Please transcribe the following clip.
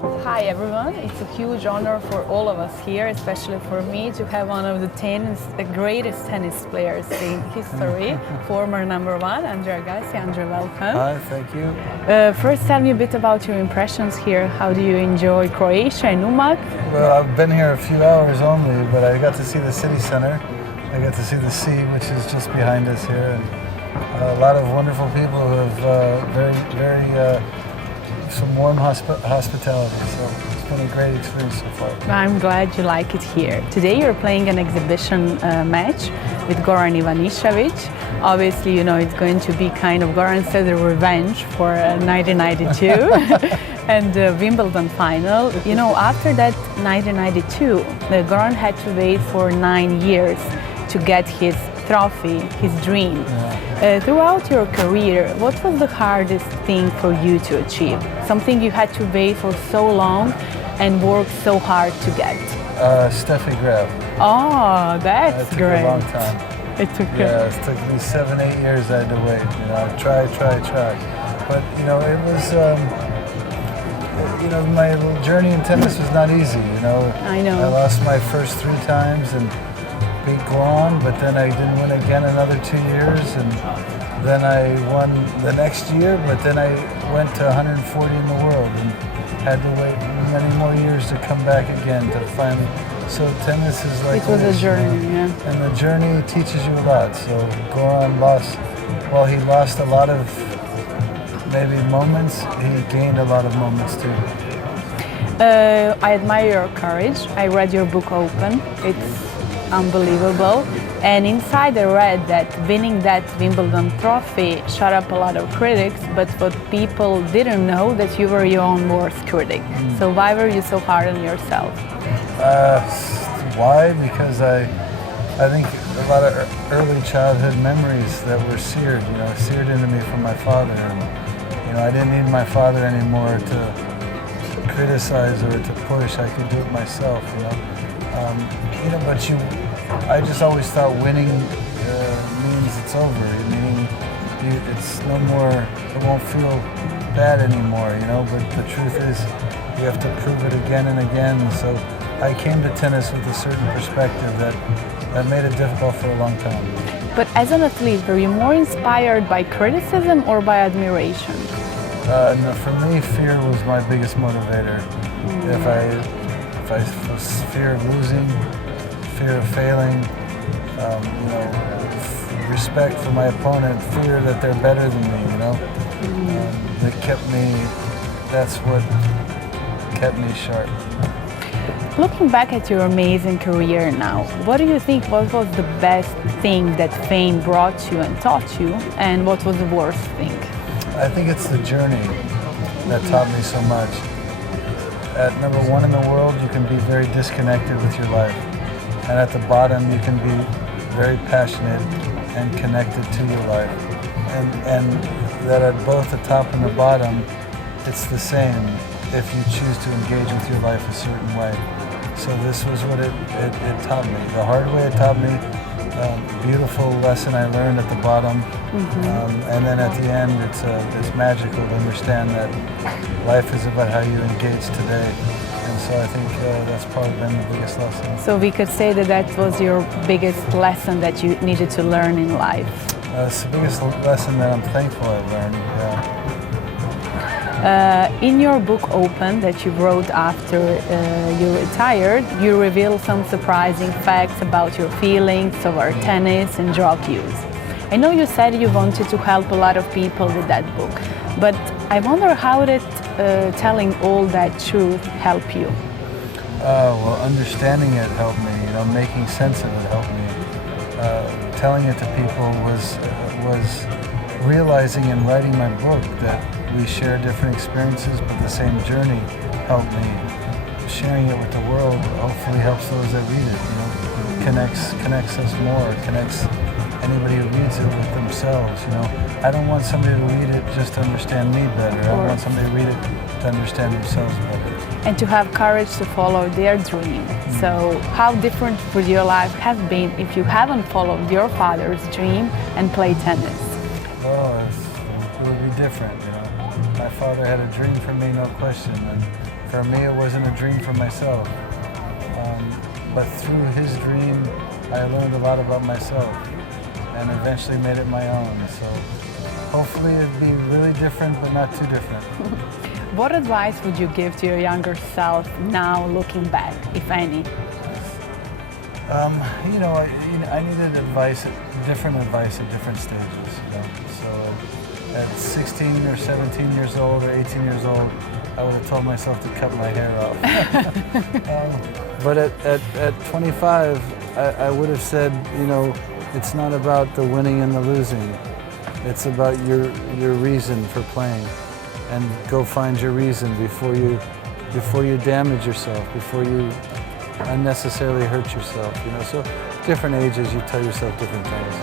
Hi everyone, it's a huge honor for all of us here, especially for me, to have one of the greatest tennis players in history, former number one, Andre Agassi. Andre, welcome. Hi, thank you. First, tell me a bit about your impressions here. How do you enjoy Croatia and Umag? Well, I've been here a few hours only, but I got to see the city center. I got to see the sea, which is just behind us here, and a lot of wonderful people who have some warm hospitality. So it's been a great experience so far. I'm glad you like it here. Today you're playing an exhibition match with Goran Ivanišević. Obviously, you know, it's going to be kind of, Goran said, a revenge for 1992 and the Wimbledon final. You know, after that 1992, Goran had to wait for 9 years to get his trophy, his dream. Yeah. Throughout your career, what was the hardest thing for you to achieve? Something you had to wait for so long and work so hard to get? Steffi Graf. Oh, that's great. It took a long time. It took me 7-8 years I had to wait. You know, try. But you know, it was. My journey in tennis was not easy. You know, I know. I lost my first 3 times and beat Guan, but then I didn't win again another 2 years, and then I won the next year, but then I went to 140 in the world and had to wait many more years to come back again to finally. So tennis is like it was a journey, yeah. And the journey teaches you a lot. So Goran lost, well, he lost a lot of maybe moments, he gained a lot of moments too. I admire your courage. I read your book Open. It's unbelievable. And inside I read that winning that Wimbledon trophy shut up a lot of critics, but what people didn't know that you were your own worst critic. So why were you so hard on yourself? Why? Because I think a lot of early childhood memories that were seared into me from my father. And, you know, I didn't need my father anymore to criticize or to push. I could do it myself, you know. I just always thought winning means it's over. Meaning, it's no more. It won't feel bad anymore, you know. But the truth is, you have to prove it again and again. So I came to tennis with a certain perspective that made it difficult for a long time. But as an athlete, were you more inspired by criticism or by admiration? No, for me, fear was my biggest motivator. If I was fear of losing, fear of failing, respect for my opponent, fear that they're better than me, you know. That's what kept me sharp. Looking back at your amazing career now, what do you think what was the best thing that fame brought you and taught you, and what was the worst thing? I think it's the journey that taught me so much. At number 1 in the world, you can be very disconnected with your life. And at the bottom, you can be very passionate and connected to your life. And that at both the top and the bottom, it's the same if you choose to engage with your life a certain way. So this was what it taught me. The hard way it taught me, beautiful lesson I learned at the bottom. And then at the end, it's magical to understand that life is about how you engage today. And so I think that's probably been the biggest lesson. So we could say that was your biggest lesson that you needed to learn in life. It's the biggest lesson that I'm thankful I learned, yeah. In your book Open that you wrote after you retired, you reveal some surprising facts about your feelings over tennis and drug use. I know you said you wanted to help a lot of people with that book, but I wonder how did telling all that truth help you? Well, understanding it helped me, you know, making sense of it helped me. Telling it to people was realizing in writing my book that we share different experiences, but the same journey helped me. Sharing it with the world hopefully helps those that read it, you know, connects us more, connects anybody who reads it with themselves, you know. I don't want somebody to read it just to understand me better. I want somebody to read it to understand themselves better. And to have courage to follow their dream. So how different would your life have been if you haven't followed your father's dream and played tennis? Oh, it would be different, you know. My father had a dream for me, no question, and for me it wasn't a dream for myself. But through his dream, I learned a lot about myself and eventually made it my own. So hopefully it'd be really different, but not too different. What advice would you give to your younger self now, looking back, if any? I needed different advice at different stages. So at 16 or 17 years old or 18 years old, I would have told myself to cut my hair off. But at 25, I would have said, it's not about the winning and the losing. It's about your reason for playing, and go find your reason before you damage yourself, before you unnecessarily hurt yourself. So different ages, you tell yourself different things.